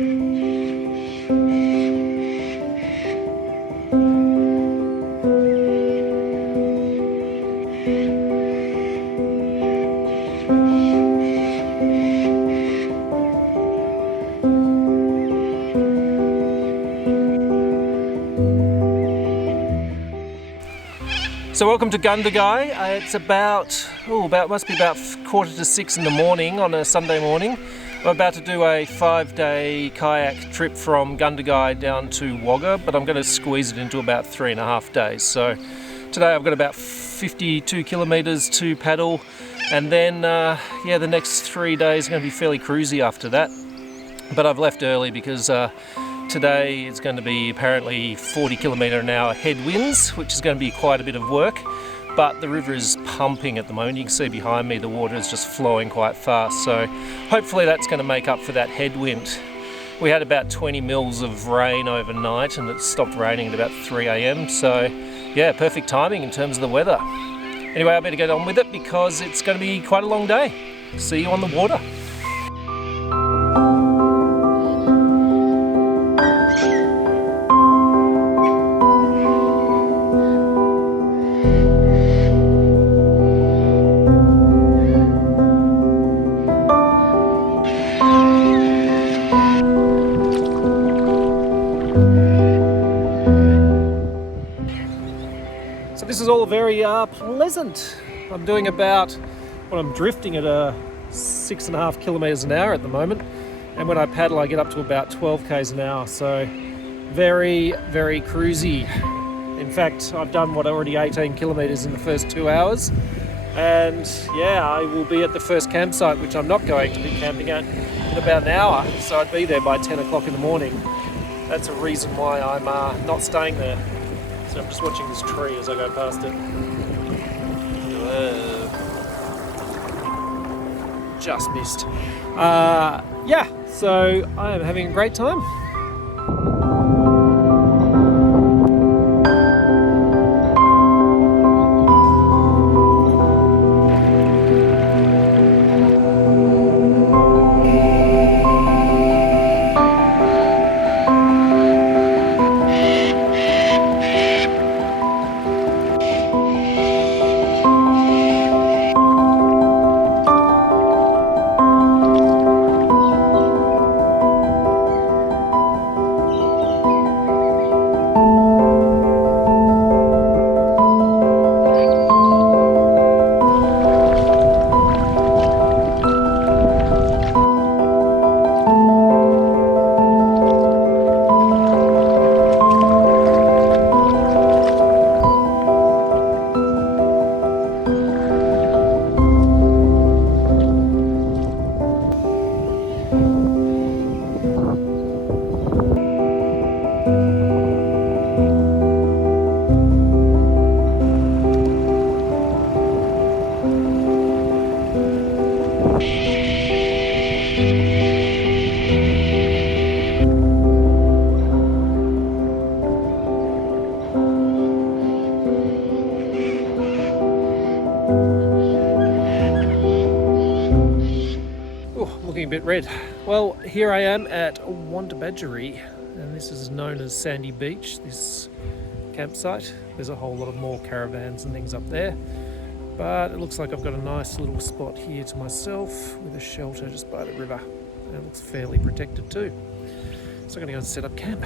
So welcome to Gundagai. It's must be about 5:45 in the morning on a Sunday morning. I'm about to do a 5-day kayak trip from Gundagai down to Wagga, but I'm going to squeeze it into about 3.5 days. So today I've got about 52 kilometres to paddle, and then the next 3 days are going to be fairly cruisy after that. But I've left early because today it's going to be apparently 40 km/h headwinds, which is going to be quite a bit of work, but the river is pumping at the moment. You can see behind me the water is just flowing quite fast, so hopefully that's going to make up for that headwind. We had about 20 mils of rain overnight and it stopped raining at about 3 a.m, so yeah, perfect timing in terms of the weather. Anyway, I better get on with it because it's going to be quite a long day. See you on the water. So this is all very pleasant. I'm doing I'm drifting at 6.5 km/h at the moment, and when I paddle I get up to about 12 km an hour, so very, very cruisy. In fact, I've done already 18 kilometres in the first 2 hours, and yeah, I will be at the first campsite, which I'm not going to be camping at, in about an hour, so I'd be there by 10 o'clock in the morning. That's a reason why I'm not staying there. So I'm just watching this tree as I go past it. Just missed. So I am having a great time. Looking a bit red. Well, here I am at Murrumbidgee, and this is known as Sandy Beach, this campsite. There's a whole lot of more caravans and things up there, but it looks like I've got a nice little spot here to myself with a shelter just by the river, and it looks fairly protected too. So I'm going to go and set up camp.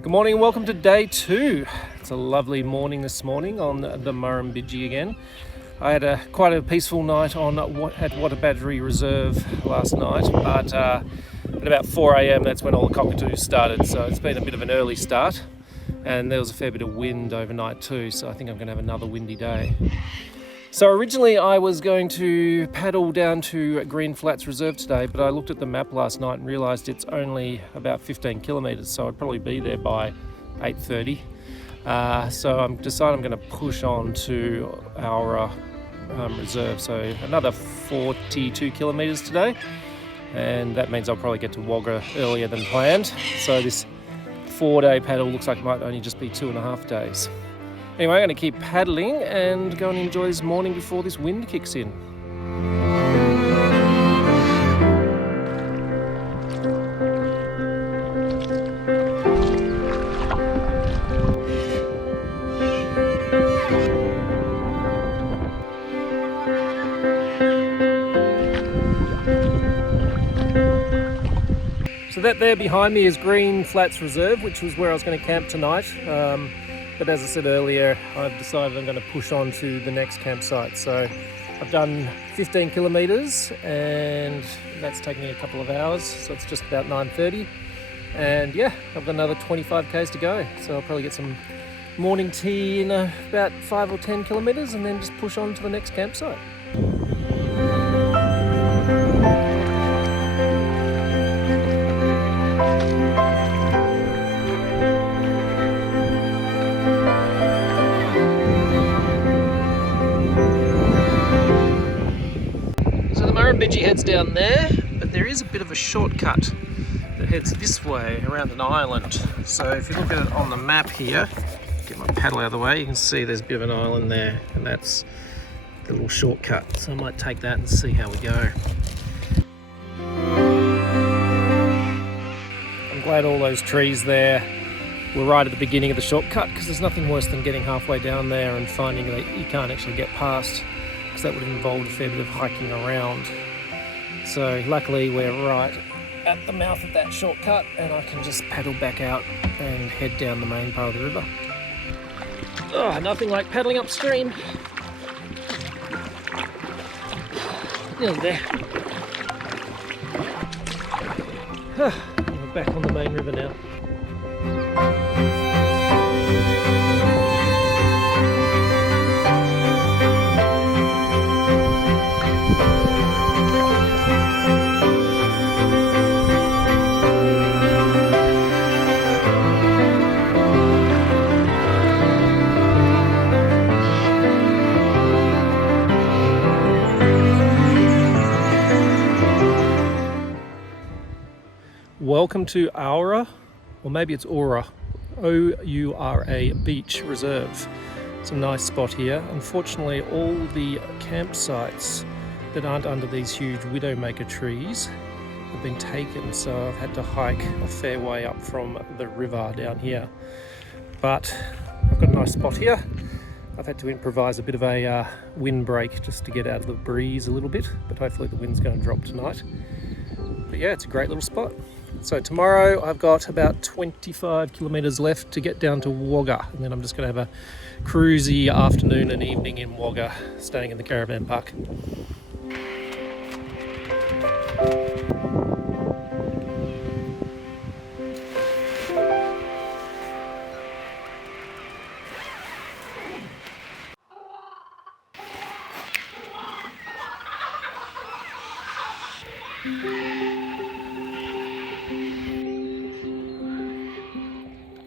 Good morning and welcome to day 2. It's a lovely morning this morning on the Murrumbidgee again. I had quite a peaceful night at Wagga Wagga Reserve last night, but at about 4 a.m. that's when all the cockatoos started, so it's been a bit of an early start. and there was a fair bit of wind overnight too, so I think I'm going to have another windy day. So originally I was going to paddle down to Green Flats Reserve today, but I looked at the map last night and realised it's only about 15 kilometres, so I'd probably be there by 8:30. So I'm decided I'm going to push on to our reserve, so another 42 kilometres today, and that means I'll probably get to Wagga earlier than planned. So this 4-day paddle looks like it might only just be 2.5 days. Anyway, I'm going to keep paddling and go and enjoy this morning before this wind kicks in. So that there behind me is Green Flats Reserve, which was where I was going to camp tonight. But as I said earlier, I've decided I'm going to push on to the next campsite. So I've done 15 kilometres and that's taken me a couple of hours. So it's just about 9:30. And yeah, I've got another 25 k's to go. So I'll probably get some morning tea in about 5 or 10 kilometres and then just push on to the next campsite. Murrumbidgee heads down there, but there is a bit of a shortcut that heads this way around an island. So if you look at it on the map here, get my paddle out of the way, you can see there's a bit of an island there, and that's the little shortcut. So I might take that and see how we go. I'm glad all those trees there were right at the beginning of the shortcut, because there's nothing worse than getting halfway down there and finding that you can't actually get past, because that would have involved a fair bit of hiking around. So luckily we're right at the mouth of that shortcut and I can just paddle back out and head down the main part of the river. Oh, nothing like paddling upstream. Nearly there. We're back on the main river now. Welcome to Aura, or maybe it's Aura, O-U-R-A Beach Reserve. It's a nice spot here. Unfortunately, all the campsites that aren't under these huge widowmaker trees have been taken, so I've had to hike a fair way up from the river down here. But I've got a nice spot here. I've had to improvise a bit of a windbreak just to get out of the breeze a little bit, but hopefully the wind's going to drop tonight. But yeah, it's a great little spot. So tomorrow I've got about 25 kilometres left to get down to Wagga, and then I'm just going to have a cruisy afternoon and evening in Wagga, staying in the caravan park.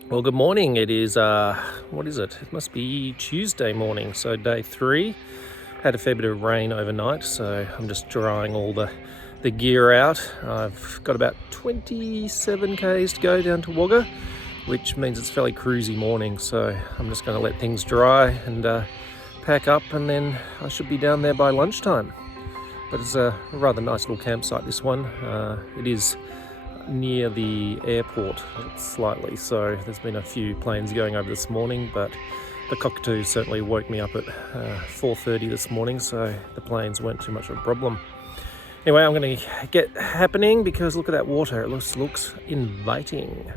Well, good morning. It is, what is it? It must be Tuesday morning, so day 3. Had a fair bit of rain overnight, so I'm just drying all the gear out. I've got about 27 k's to go down to Wagga, which means it's a fairly cruisy morning, so I'm just going to let things dry and pack up, and then I should be down there by lunchtime. But it's a rather nice little campsite, this one. It is near the airport slightly, so there's been a few planes going over this morning, but the cockatoos certainly woke me up at 4:30 this morning, so the planes weren't too much of a problem. Anyway, I'm going to get happening because look at that water, it looks inviting.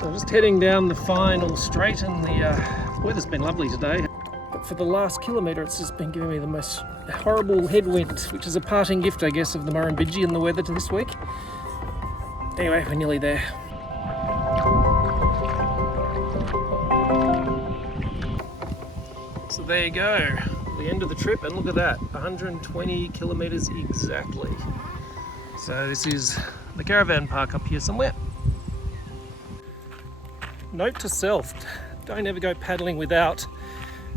So I'm just heading down the final straight, and the weather's been lovely today. But for the last kilometre it's just been giving me the most horrible headwind, which is a parting gift, I guess, of the Murrumbidgee and the weather to this week. Anyway, we're nearly there. So there you go, the end of the trip, and look at that, 120 kilometres exactly. So this is the caravan park up here somewhere. Note to self, don't ever go paddling without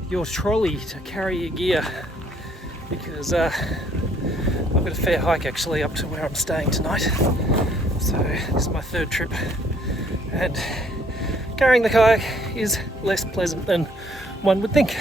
your trolley to carry your gear, because I've got a fair hike actually up to where I'm staying tonight. So this is my third trip, and carrying the kayak is less pleasant than one would think.